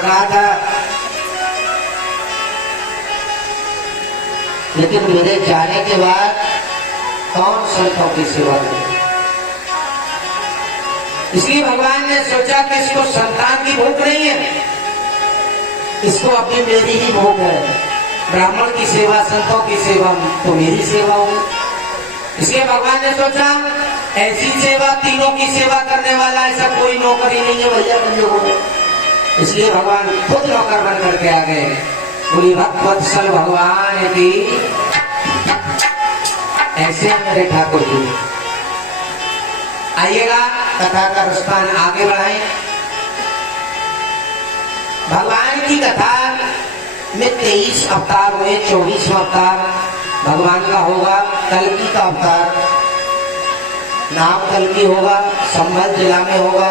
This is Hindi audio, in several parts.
कर रहा था, लेकिन मेरे जाने के बाद कौन संतों की सेवा करे। इसलिए भगवान ने सोचा कि इसको संतान की भूख नहीं है, इसको अपनी मेरी ही भूख है। ब्राह्मण की सेवा, संतों की सेवा तो मेरी सेवा हो। इसलिए भगवान ने सोचा ऐसी सेवा, तीनों की सेवा करने वाला ऐसा कोई नौकर ही नहीं है भैया कलयुग में। इसलिए भगवान खुद नौकर बन करके आ गए। बोली भक्तवत्सल भगवान की। ऐसे मेरे ठाकुर जी। आइएगा कथा का रुस्तान आगे बढ़ाएं। भगवान की कथा में 23 अवतार हुए। 24वां अवतार भगवान का होगा कल्कि का अवतार। नाम कल्कि होगा, संभल जिला में होगा,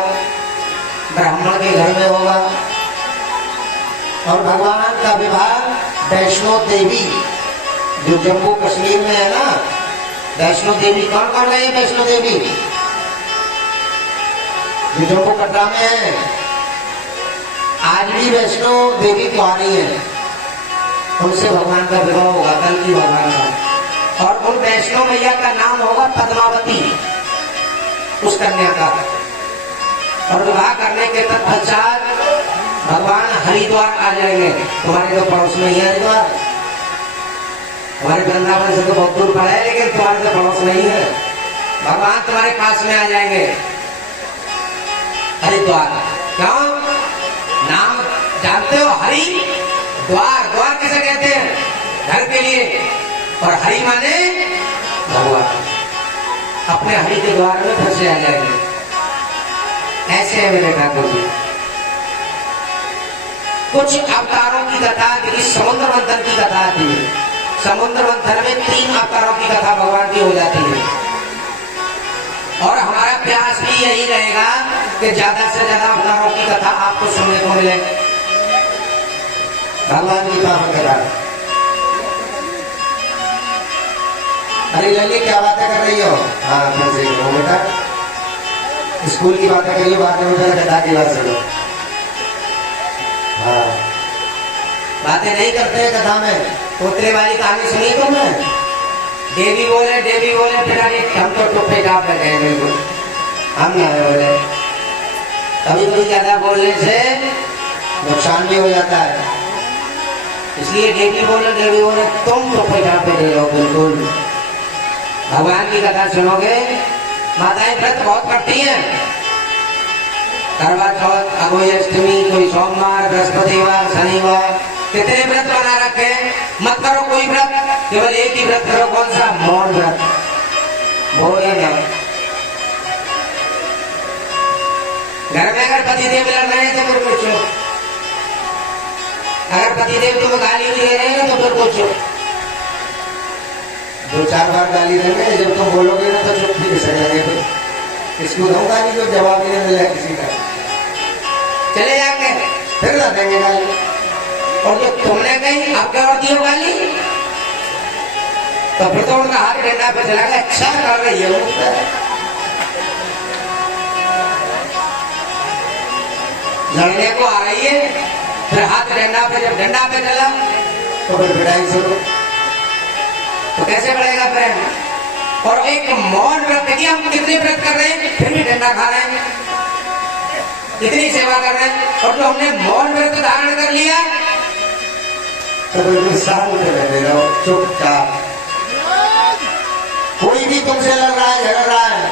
ब्राह्मण के घर में होगा। और भगवान का विवाह वैष्णो देवी जो जम्मू कश्मीर में है ना, वैष्णो देवी कौन कौन गए? वैष्णो देवी जो जम्मू कटरा में है, आज भी वैष्णो देवी कुआरी है, उनसे भगवान का विवाह होगा कल्कि भगवान का। और उन वैष्णो मैया का नाम होगा पद्मावती, उस कन्या का। और विवाह करने के तत्पश्चात भगवान हरिद्वार आ जाएंगे। तुम्हारे तो पड़ोस में ही है हरिद्वार, हमारे वृंदावन से तो बहुत दूर पड़ा है, लेकिन तुम्हारे तो पड़ोस नहीं है। भगवान तुम्हारे पास में आ जाएंगे हरिद्वार। क्यों? नाम जानते हो? हरि द्वार। द्वार किसे कहते हैं? घर के लिए। और हरि माने भगवान। अपने हरि के द्वार में फंसे आ जाएंगे। ऐसे है मेरे ठाकुर जी। कुछ अवतारों की कथा, क्योंकि समुद्र मंथन की कथा आती है। समुद्र मंथन में 3 अवतारों की कथा भगवान की हो जाती है। और हमारा प्रयास भी यही रहेगा कि ज्यादा से ज्यादा अवतारों की कथा आपको सुनने को मिले। भगवान की पावन कथा। अरे लल्ली क्या बातें कर रही हो? हाँ फिर से हो बेटा, स्कूल की बातें करिए, बाद में बेटा कथा की बात सुनो। हाँ बातें नहीं करते हैं कथा में। पोतरे वाली कहानी सुनी तुमने? देवी बोले फिर हम तो टुप्पे डाप लगे बिल्कुल, हम ना बोले। कभी कभी ज्यादा बोलने से नुकसान भी हो जाता है। इसलिए देवी बोले तुम टुप्पे डाप पे ले लो बिल्कुल। भगवान की कथा सुनोगे। माताएं व्रत बहुत करती हैं, करवा चौथ, अगोई अष्टमी, कोई सोमवार, बृहस्पतिवार, शनिवार, कितने व्रत बना रखे। मत करो कोई व्रत, केवल एक ही व्रत करो। कौन सा? मौन व्रत। बोले ना। घर में अगर पतिदेव लड़ रहे हैं तो फिर पूछो। अगर पतिदेव तुम्हें गाली भी दे रहे हैं तो फिर पूछो। 2-4 बार गाली देंगे, जब तुम बोलोगे ना तो चुप भी सकेंगे। इसको दो गाली जो जवाब नहीं मिला किसी का, चले जाके फिर ला देंगे गाली। और जो तुमने कही अब क्या और दियो गाली, तो फिर तो उनका हाथ डंडा पे चला गया। अच्छा कर रही है वो, लड़ने को आ रही है, फिर हाथ डंडा पे, जब डंडा पे चला तो फिर भिड़ाई शुरू। तो कैसे बढ़ेगा प्रेम? और एक मौन व्रत की हम कितने व्रत कर रहे हैं, फिर भी डंडा खा रहे हैं, कितनी सेवा कर रहे हैं। और जो हमने मौन व्रत धारण कर लिया तो बिल्कुल शांत रहने दो, चुपचाप। कोई भी तुमसे लड़ रहा है, झगड़ रहा है,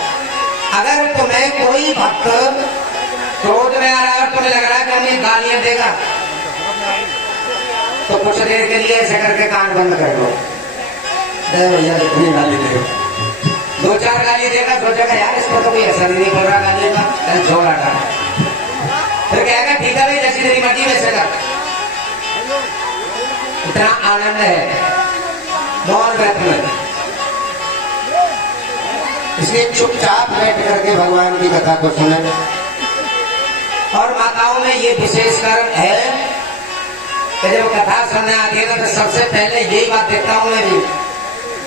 अगर तुम्हें कोई भक्त क्रोध में आ रहा है और तुम्हें लग रहा है कि हमें गालियां देगा, तो कुछ देर के लिए ऐसे करके कान बंद कर दो। भैया इतनी गाली देगा, 2-4 गाली देगा, सोचेगा यार इसको तो कोई असर नहीं पड़ रहा गाली का, छोड़ हटा। फिर कहेगा ठीक है भाई, जैसी तेरी मर्जी वैसे कर। इतना आनंद है मौन व्रत में। इसलिए चुपचाप बैठ करके भगवान की कथा को सुने। और माताओं में ये विशेष कारण है कि जब कथा सुनने आती है ना तो सबसे पहले यही बात देखता हूँ मैं भी,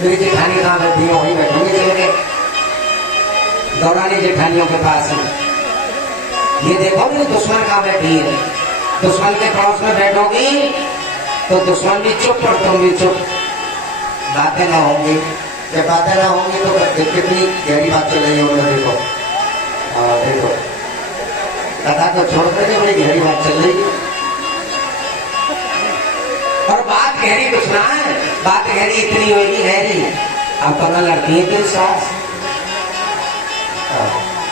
मेरी जेठानी कहाँ बैठी है, वहीं बैठूंगी चल के दौरानी जेठानियों के पास में। ये देखो मेरी दुश्मन कहाँ बैठी है, दुश्मन के पड़ोस में बैठोगी तो दुश्मन भी चुप और तुम भी चुप, बातें ना होंगी। जब बातें ना होंगी तो कितनी गहरी बात चल रही है उन्हें देखो। देखो कथा को छोड़ करके बड़ी गहरी बात चल रही है, और बात गहरी कुछ ना है, बात गहरी इतनी होगी गहरी, अब पता लगती है कि सास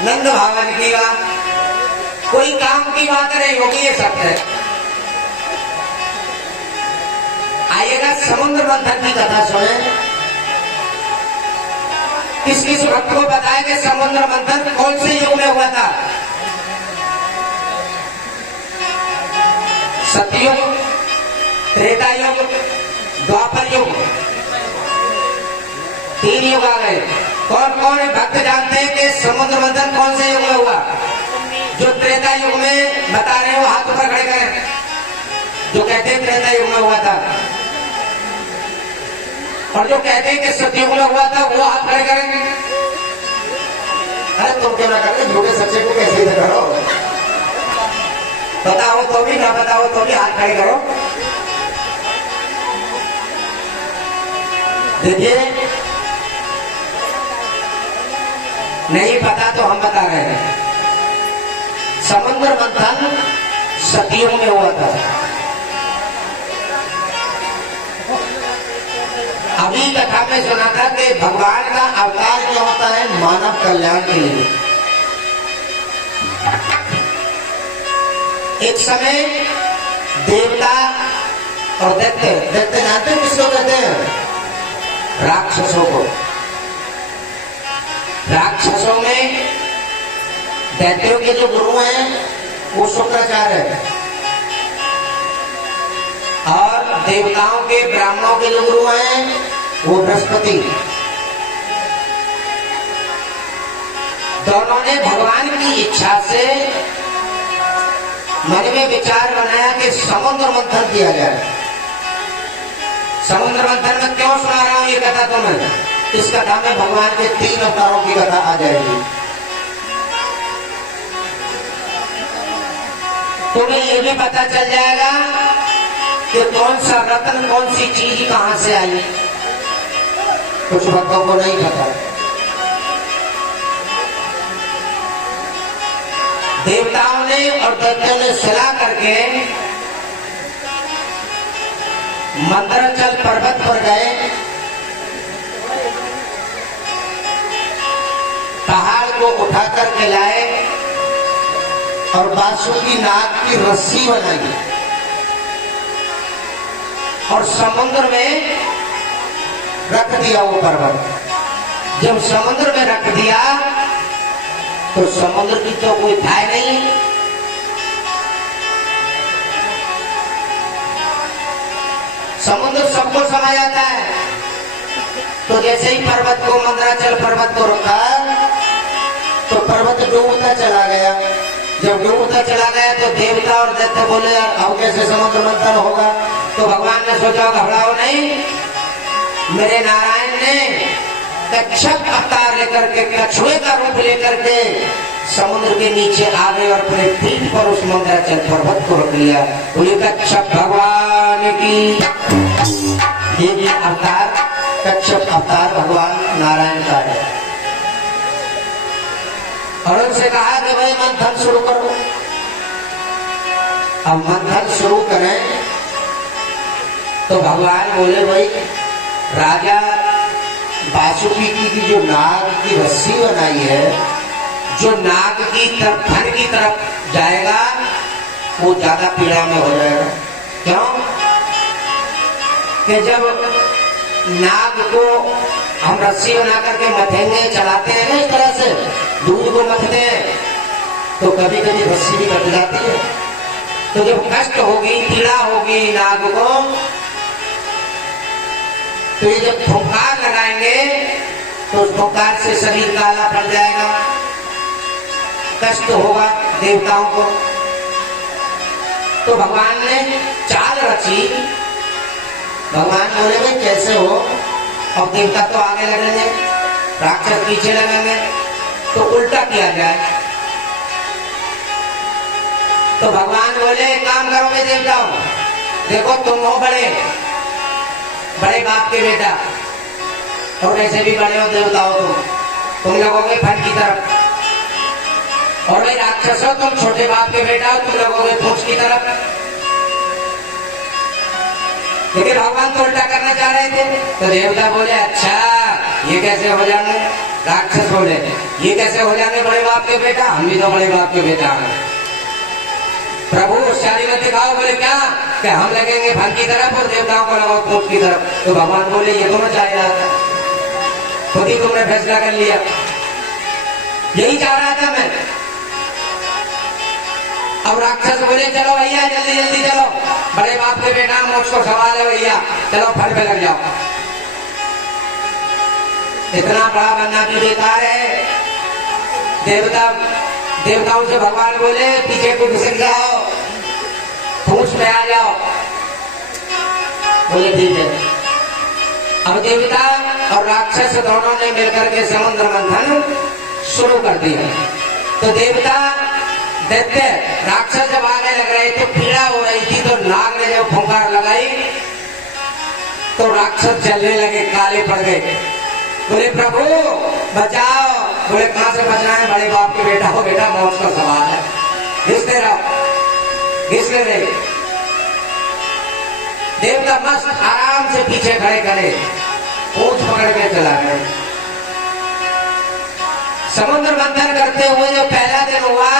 नंद भावन की बात, कोई काम की बात नहीं होगी, ये सब है। आइएगा समुद्र मंथन की कथा सुने। किस किस भक्त को बताया कि समुद्र मंथन कौन से युग में हुआ था? सतयुग, त्रेता युग, द्वापर युग, 3 युग आ गए। कौन कौन भक्त जानते हैं कि समुद्र मंथन कौन से युग में हुआ? जो त्रेता युग में बता रहे हो हाथ ऊपर खड़े करें, जो कहते हैं त्रेता युग में हुआ था, और जो कहते हैं कि सतयुग में हुआ था वो हाथ खड़े करेंगे। अरे तुम क्यों ना करें, झूठे सच्चे को कैसे करो, पता हो तो भी ना पता हो तो भी हाथ खड़े करो। देखिए नहीं पता तो हम बता रहे हैं, समुद्र मंथन सतयुग में हुआ था। अभी कथा में सुना था कि भगवान का अवतार जो होता है मानव कल्याण के लिए। एक समय देवता और दैत्य, दैत्य जानते हैं किसको कहते हैं? राक्षसों को। राक्षसों में दैत्यों के जो गुरु हैं वो शुक्राचार्य है, और देवताओं के ब्राह्मणों के जो गुरु हैं वो बृहस्पति। दोनों ने भगवान की इच्छा से मन में विचार बनाया कि समुद्र मंथन किया जाए। समुद्र मंथन में क्यों सुना रहा हूं ये कथा तुम्हें? इस कथा में भगवान के 3 अवतारों की कथा आ जाएगी। तुम्हें ये भी पता चल जाएगा कि कौन सा रत्न, कौन सी चीज कहां से आई। कुछ भक्तों को नहीं पता। देवताओं ने और दैत्यों ने सलाह करके मंदराचल पर्वत पर गए, पहाड़ को उठा करके लाए और बासुकी नाग की रस्सी बनाई और समुद्र में रख दिया वो पर्वत। जब समुद्र में रख दिया तो समुद्र की तो कोई था नहीं, समुद्र सबको समा जाता है। तो जैसे ही पर्वत को, मंदराचल पर्वत को रखा तो पर्वत डूबता चला गया। जब डूबता चला गया तो देवता और दैत्य बोले अब कैसे समुद्र मंथन होगा? तो भगवान ने सोचा घबराओ नहीं, मेरे नारायण ने कच्छप अवतार लेकर के, कछुए का रूप लेकर के समुद्र के नीचे आ गए और अपने पीठ पर उस मंदराचल पर्वत को रख लिया। बोले कच्छप भगवान की। ये अवतार कच्छप अवतार भगवान नारायण का है। और उनसे कहा कि भाई मंथन शुरू करो। अब मंथन शुरू करें तो भगवान बोले भाई राजा बासुकी की जो नाग की रस्सी बनाई है, जो नाग की तरफ, धन की तरफ जाएगा वो ज्यादा पीड़ा में हो जाएगा। क्यों? कि जब नाग को हम रस्सी बना करके मथेंगे, चलाते हैं ना इस तरह से, दूध को मथते हैं तो कभी कभी रस्सी भी कट जाती है। तो जब कष्ट होगी, पीड़ा होगी नाग को, तो ये जब फुंकार लगाएंगे तो उस फुंकार से शरीर काला पड़ जाएगा, कष्ट होगा देवताओं को। तो भगवान ने चाल रची। भगवान बोले भाई कैसे हो? अब देवता तो आगे लगेंगे, राक्षस पीछे लगेंगे, तो उल्टा किया जाए। तो भगवान बोले काम करो बे देवताओं, देखो तुम हो बड़े बड़े बाप के बेटा और वैसे भी बड़े हो देवताओं, तुम लगोगे फन की तरफ, और भाई राक्षस हो तुम छोटे बाप के बेटा हो, तुम लगोगे पूंछ की तरफ। लेकिन भगवान तो उल्टा करना चाह रहे थे। तो देवता बोले अच्छा ये कैसे हो जाएंगे, राक्षस बोले ये कैसे हो जाएंगे बड़े बाप के बेटा, हम भी तो बड़े बाप के बेटा हैं। प्रभु होशियारी मत दिखाओ। बोले क्या कि हम लगेंगे फन की तरफ और देवताओं को लगाओ पूंछ की तरफ। तो भगवान बोले ये तो मैं चाह रहा था, खुद ही तुमने फैसला कर लिया, यही चाह रहा था मैं। अब राक्षस बोले चलो भैया जल्दी जल्दी चलो, बड़े बाप के बेटा मोक्ष को सवाल है भैया, चलो फल पे लग जाओ। इतना बड़ा बनना भी बेकार है। देवताओं से भगवान बोले पीछे को घुसक जाओ, पूंछ पे आ जाओ। बोले ठीक है। अब देवता और राक्षस दोनों ने मिलकर के समुद्र मंथन शुरू कर दिया। तो देवता दैत्य राक्षस जब आने लग रहे थे, पीड़ा हो रही थी, तो नाग ने जब फुंकार लगाई तो राक्षस चलने लगे, काले पड़ गए। बोले प्रभु बचाओ। बोले कहां से बचना है, बड़े बाप के बेटा हो बेटा, मोक्ष का सवाल है, घिसते रहो घिसते रहे। देवता मस्त आराम से पीछे खड़े खड़े पूंछ पकड़ के चला गए। समुद्र मंथन करते हुए जो पहला दिन हुआ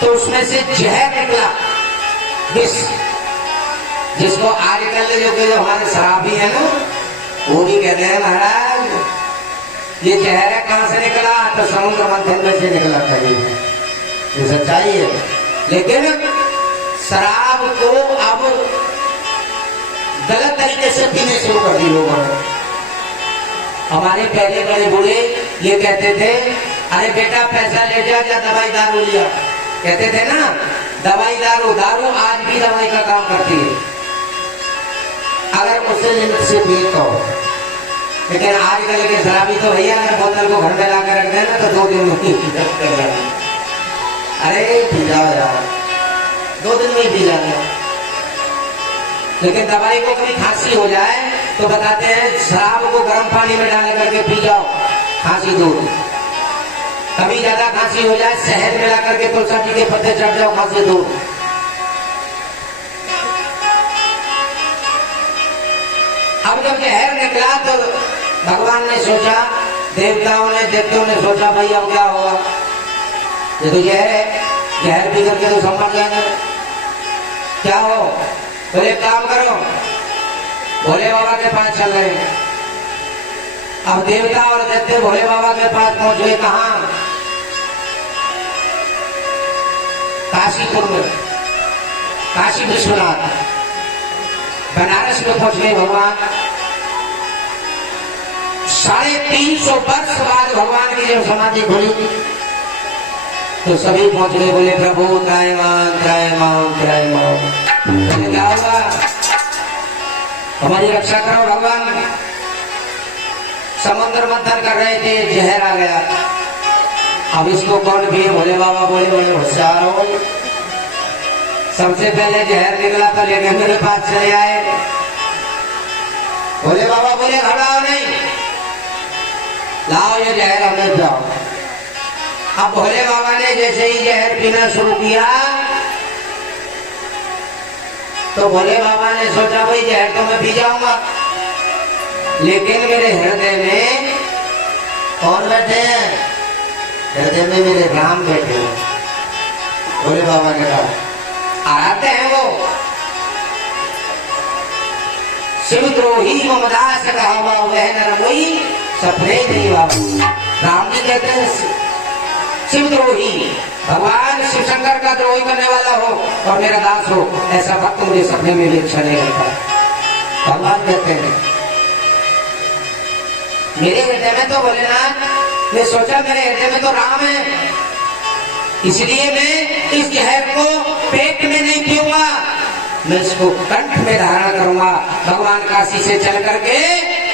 तो उसमें से जहर निकला, विष, जिसको आजकल जो हमारे शराबी है ना वो भी कहते हैं महाराज ये जहर है, कहां से निकला, तो समुद्र मंथन में से निकला था। ये सच्चाई है। लेकिन शराब को अब गलत तरीके से पीने शुरू कर दी लोगों ने। हमारे पहले बड़े बूढ़े ये कहते थे अरे बेटा पैसा ले जा, दवाई दारू लिया, कहते थे ना दवाई दारू, दारू आज भी दवाई का काम करती है अगर उसे लिमिट से पी तो। लेकिन आजकल के शराबी तो भैया अगर बोतल को घर में ला कर रख देना तो 2 दिन में अरे पी जाओ यार, 2 दिन में पी जाए। लेकिन दवाई को कभी खांसी हो जाए तो बताते हैं शराब को गर्म पानी में डाल करके पी जाओ, खांसी दूर। कभी ज्यादा खांसी हो जाए शहद मिला करके तुलसी के पत्ते चढ़ जाओ, खांसी दूर। अब जब जहर निकला तो भगवान ने सोचा, देवताओं ने सोचा भाई अब क्या होगा, ये तो जहर है, जहर पी करके तो सब मर जाएंगे, क्या हो। तो एक काम करो, भोले बाबा के पास चल गए। अब देवता और दैत्य भोले बाबा के पास पहुंच गए। कहां, काशीपुर में, काशी विश्वनाथ, बनारस में पहुंच गए भगवान। 350 वर्ष बाद भगवान की जब समाधि खुली तो सभी पहुंच गए। बोले प्रभु त्रायमान त्रायमान त्रायमान, क्या होगा, हमारी रक्षा करो भगवान। समुद्र मंथन कर रहे थे, जहर आ गया। अब इसको कौन पिए, भोले बाबा बोले बड़े होशियार हो, सबसे पहले जहर निकला तो लेके मेरे पास चले आए। भोले बाबा बोले घबराओ नहीं, लाओ ये जहर हमें पिलाओ। अब भोले बाबा ने जैसे ही जहर पीना शुरू किया तो भोले बाबा ने सोचा भाई जहर तो मैं पी जाऊंगा, लेकिन मेरे हृदय में कौन बैठे हैं, हृदय में मेरे राम बैठे हैं। भोले बाबा ने कहा आते हैं वो शिवद्रोही ममदास कहावा वह नरमोई सपने नहीं बाबा। राम जी कहते हैं शिवद्रोही, भगवान शिव शंकर का द्रोही करने वाला हो और मेरा दास हो, ऐसा भक्त मुझे सपने में भी अच्छा नहीं लगता। भगवान कहते हैं मेरे हृदय में तो भोलेनाथ ने सोचा मेरे हृदय में तो राम है, इसलिए मैं इस जहर को पेट में नहीं पीऊंगा, मैं इसको कंठ में धारण करूंगा। भगवान काशी से चल करके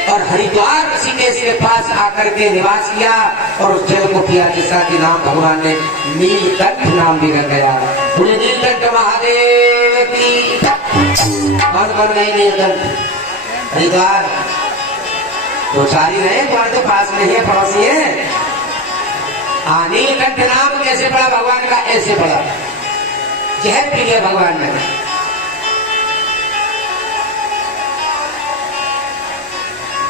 और हरिद्वार ऋषिकेश के पास आकर के निवास किया और उस जल को पिया जिसका कि नाम भगवान ने नीलकंठ नाम भी रख गया। बोले नीलकंठ महादेव की। कौन बन गई नीलकंठ? हरिद्वार तो सारी रहे, तुम्हारे तो पास में है, पड़ोसी है। नीलकंठ नाम कैसे पड़ा भगवान का? ऐसे पड़ा, जहर पी लिया भगवान ने।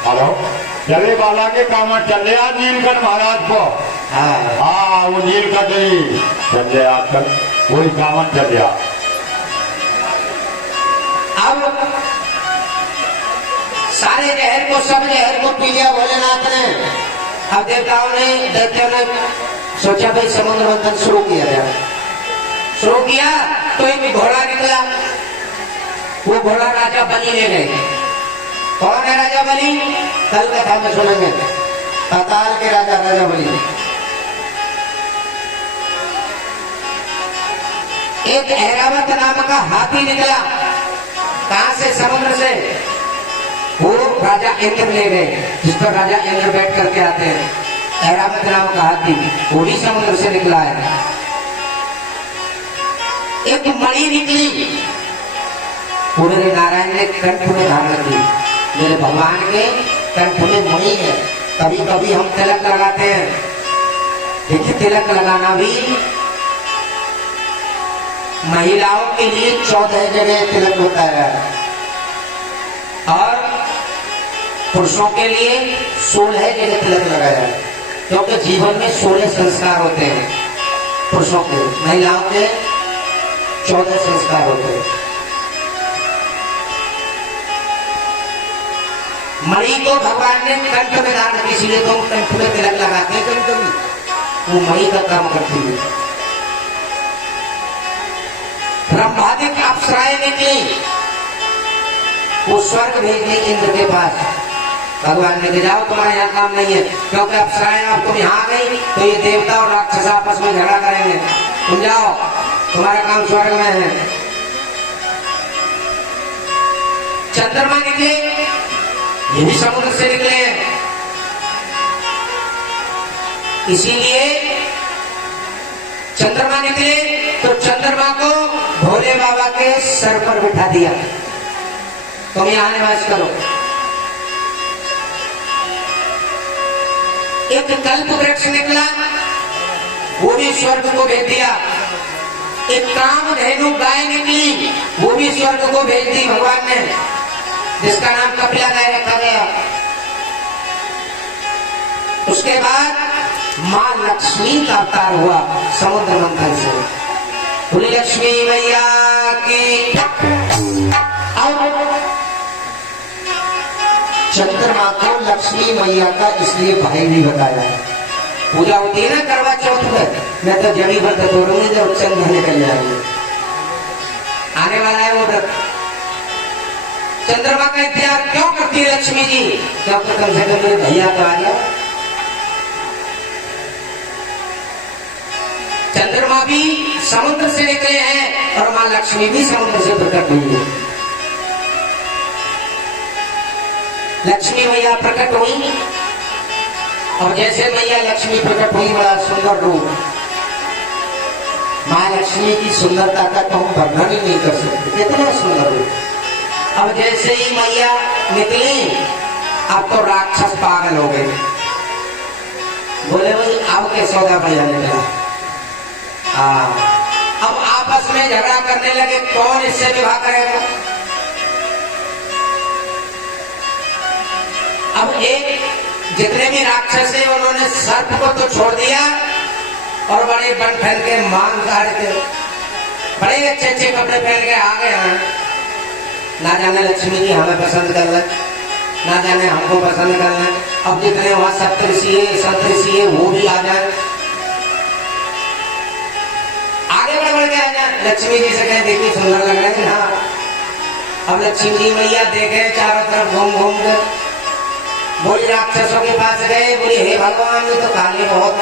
हेलो, चले बाला के काम चल रहा नीलकंठ महाराज को। हाँ, वो नीलकंठ ही चल रहा आजकल, वही काम चल रहा। अब सारे जहर को, सब जहर को पी लिया भोलेनाथ ने। अब देवताओं ने, दैत्यों ने सोचा भाई समुद्र मंथन शुरू किया जाए। शुरू किया तो एक घोड़ा निकला। वो घोड़ा राजा बलि ले गए। कौन है राजा बलि? कल कथा में सुनेंगे। पाताल के राजा, राजा बलि। एक ऐरावत नाम का हाथी निकला। कहां से? समुद्र से। वो राजा इंद्र ले गए, जिस पर राजा इंद्र बैठ करके आते हैं। ऐरावत नाम का हाथी वो भी समुद्र से निकला है। एक मणि निकली। पूरे नारायण ने कंठ में धारण की। मेरे भगवान के कंठ में मणि है। कभी कभी हम तिलक लगाते हैं। देखिए, तिलक लगाना भी महिलाओं के लिए 14 जगह तिलक होता है और पुरुषों के लिए 16 जगह तिलक लगाया है। क्योंकि जीवन में 16 संस्कार होते हैं पुरुषों के, महिलाओं के 14 संस्कार होते हैं। मणि को भगवान ने कंठ में धारण की, इसलिए तो कंठ में तिलक लगाते हैं कभी कभी। वो मणि का काम करती है। ब्रह्मादिक अप्सराएं निकली। वो स्वर्ग भेज दी इंद्र के पास। भगवान ने जाओ, तुम्हारा यहाँ काम नहीं है, क्योंकि अप्सराएं अब तुम यहाँ आ गई तो ये देवता और राक्षस आपस में झगड़ा करेंगे। तुम जाओ, तुम्हारा काम स्वर्ग में है। चंद्रमा निकले, ये भी समुद्र से निकले हैं। इसीलिए चंद्रमा निकले तो चंद्रमा को भोले बाबा के सर पर बिठा दिया, तुम यहां निवास करो। एक कल्प वृक्ष निकला, वो भी स्वर्ग को भेज दिया। एक कामधेनु गाय निकली, वो भी स्वर्ग को भेज दी भगवान ने, जिसका नाम कपिला गाय रखा गया। उसके बाद मां लक्ष्मी का अवतार हुआ समुद्र मंथन से। बोली लक्ष्मी मैया की। चंद्रमा को लक्ष्मी मैया का इसलिए भाई भी बताया है। पूजा होती है ना करवा चौथ में, मैं तो जमी व्रत तोड़ूंगी जब चंद्र निकल जाएंगे। आने वाला है वो व्रत। चंद्रमा का इंतजार क्यों करती है लक्ष्मी जी? क्योंकि कम से कम मेरे भैया तो आ गया। चंद्रमा भी समुद्र से निकले हैं और मां लक्ष्मी भी समुद्र से प्रकट हुई है। लक्ष्मी मैया प्रकट हुई और जैसे मैया लक्ष्मी प्रकट हुई, बड़ा सुंदर रूप। मां लक्ष्मी की सुंदरता का तो हम वर्णन ही नहीं कर सकते, कितना सुंदर रूप। अब जैसे ही मैया निकली, अब तो राक्षस पागल हो गए। बोले भाई अब के सौदा भैया निकला। अब आपस में झगड़ा करने लगे, कौन इससे विवाह करेगा। अब एक जितने भी राक्षस है उन्होंने सर्प को तो छोड़ दिया और बड़े बन ठन के मांग काट के बड़े अच्छे अच्छे कपड़े पहन के आ गए हैं। ना जाने लक्ष्मी जी हमें पसंद कर ले, ना जाने हमको पसंद कर ले। अब जितने वहां सप्तऋषि है, संत ऋषि है, वो भी आ जाए, आगे बढ़ बढ़ के आ जाए। लक्ष्मी जी से कहे देखिए सुंदर लग रहे हैं। हाँ, अब लक्ष्मी जी मैया देखे चारों तरफ घूम घूम के, बोली राक्षसों के पास गए, बोली हे भगवान ये तो काले बहुत,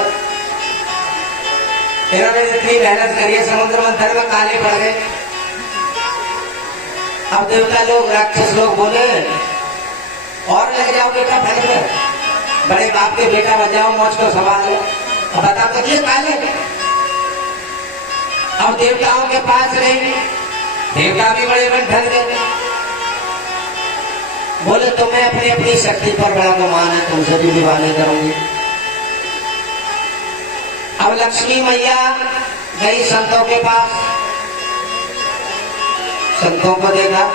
इन्होंने जितनी मेहनत करी है समुद्र मंथन में काले पड़ गए। अब देवता लोग, राक्षस लोग बोले और लग जाओ बेटा फैल कर, बड़े बाप के बेटा बन जाओ, मौज को सवाल है। अब बता दीजिए काले, अब देवताओं के पास रहे, देवता भी बड़े बन ढल गए, बोले तुम्हें अपनी अपनी शक्ति पर बड़ा गुमान है, तुमसे भी विवाह नहीं करूंगी। अब लक्ष्मी मैया गई संतों के पास, संतों को देखा,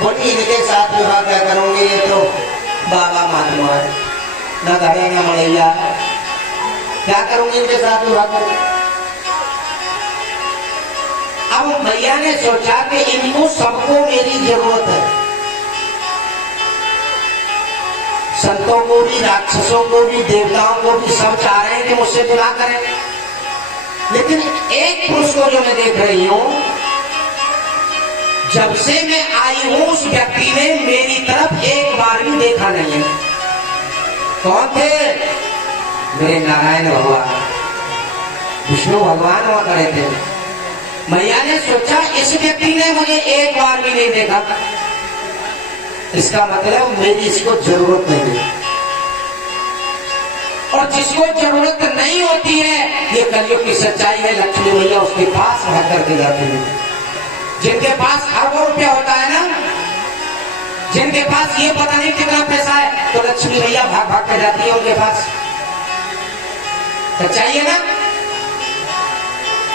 बोली इनके साथ विवाह क्या करूंगी, ये तो बाबा महात्मा है, न घरे न मड़ैया, क्या करूंगी इनके साथ विवाह करूंगी। अब मैया ने सोचा कि इनको सबको मेरी जरूरत है, संतों को भी, राक्षसों को भी, देवताओं को भी, सब चाह रहे हैं कि मुझसे विवाह करें, लेकिन एक पुरुष को जो मैं देख रही हूं, जब से मैं आई हूं उस व्यक्ति ने मेरी तरफ एक बार भी देखा नहीं है। कौन थे? मेरे नारायण भगवान, विष्णु भगवान हुआ करे थे। मैया ने सोचा इस व्यक्ति ने मुझे एक बार भी नहीं देखा, इसका मतलब मेरी इसको जरूरत नहीं है। और जिसको जरूरत नहीं होती है, ये कलयुग की सच्चाई है, लक्ष्मी मैया उसके पास भाग करके जाती है। जिनके पास अरबों रुपया होता है ना, जिनके पास ये पता नहीं कितना पैसा है, तो लक्ष्मी मैया भाग भाग के जाती है उनके पास, सच्चाई है ना।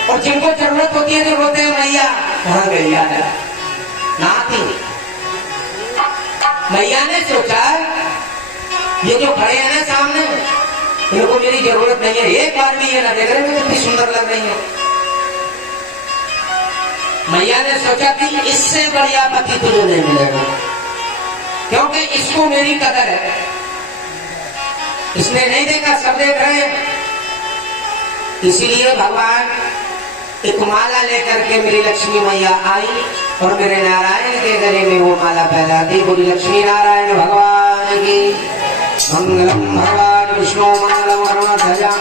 और जिनको जरूरत होती है, जो रोते हैं मैया कहाँ गई यार, ना आती। मैया ने सोचा ये जो खड़े हैं ना सामने, इनको मेरी जरूरत नहीं है, एक बार भी ये ना देख रहे कितनी सुंदर लग रही है। मैया ने सोचा कि इससे बढ़िया पति तुझे नहीं मिलेगा, क्योंकि इसको मेरी कदर है। इसने नहीं देखा, सब देख रहे हैं, इसीलिए भगवान एक माला लेकर के मेरी लक्ष्मी मैया आई और मेरे नारायण के गले में वो माला पहना दी। बोली लक्ष्मी नारायण भगवान की मंगलम, भगवान विष्णु मंगलम गरुड़ध्वजा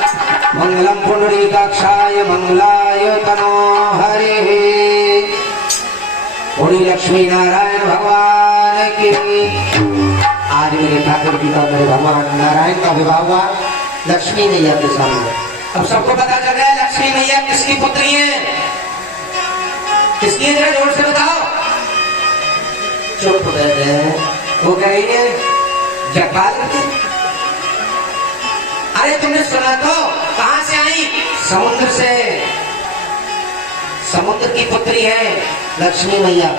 मंगलम पुंडरीकाक्षाय मंगलाय तनो हरे। बोली लक्ष्मी नारायण भगवान की। आज मेरे ठाकुर जी का, मेरे भगवान नारायण का विवाह हुआ लक्ष्मी मैया के सामने। अब सबको पता चल गया लक्ष्मी मैया किसकी पुत्री है, किसकी है, जरा जोर से बताओ। चुप रहते हैं, वो कह रही है जगपाल की। अरे तुमने सुना तो, कहां से आई? समुद्र से, समुद्र की पुत्री है लक्ष्मी मैया।